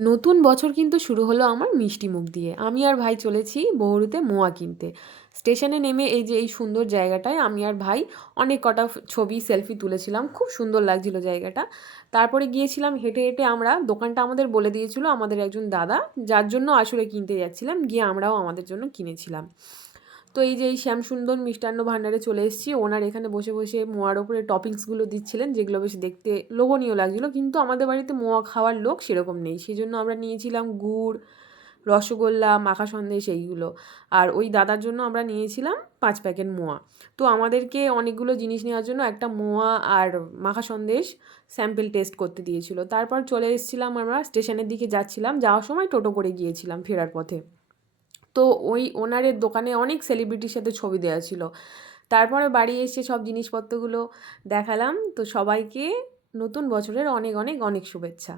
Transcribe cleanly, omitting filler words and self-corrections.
নতুন বছর কিন্তু শুরু হলো আমার মিষ্টি মুখ দিয়ে। আমি আর ভাই চলেছি বহুরুতে মোয়া কিনতে। স্টেশনে নেমে এই যে এই সুন্দর জায়গাটায় আমি আর ভাই অনেক কটা ছবি, সেলফি তুলেছিলাম। খুব সুন্দর লাগছিল জায়গাটা। তারপরে গিয়েছিলাম হেঁটে, হেঁটে আমরা দোকানটা আমাদের বলে দিয়েছিল আমাদের একজন দাদা, যার জন্য আসলে কিনতে যাচ্ছিলাম। গিয়ে আমরাও আমাদের জন্য কিনেছিলাম। তো এই যে এই শ্যামসুন্দর মিষ্টান্ন ভাণ্ডারে চলে এসেছি। ওনার এখানে বসে বসে মোয়ার ওপরে টপিংসগুলো দিচ্ছিলেন, যেগুলো বেশ দেখতে লোভনীয় লাগছিলো, কিন্তু আমাদের বাড়িতে মোয়া খাওয়ার লোক সেরকম নেই। সেই জন্য আমরা নিয়েছিলাম গুড়, রসগোল্লা, মাখা সন্দেশ এইগুলো। আর ওই দাদার জন্য আমরা নিয়েছিলাম 5 প্যাকেট মোয়া। তো আমাদেরকে অনেকগুলো জিনিস নেওয়ার জন্য একটা মোয়া আর মাখা সন্দেশ স্যাম্পল টেস্ট করতে দিয়েছিল। তারপর চলে এসেছিলাম, আমরা স্টেশনের দিকে যাচ্ছিলাম। যাওয়ার সময় টোটো করে গিয়েছিলাম ফেরার পথে। তো ওই ওনারের দোকানে অনেক সেলিব্রিটির সাথে ছবি দেওয়া ছিল। তারপরে বাড়ি এসে সব জিনিসপত্রগুলো দেখালাম। তো সবাইকে নতুন বছরের অনেক অনেক অনেক শুভেচ্ছা।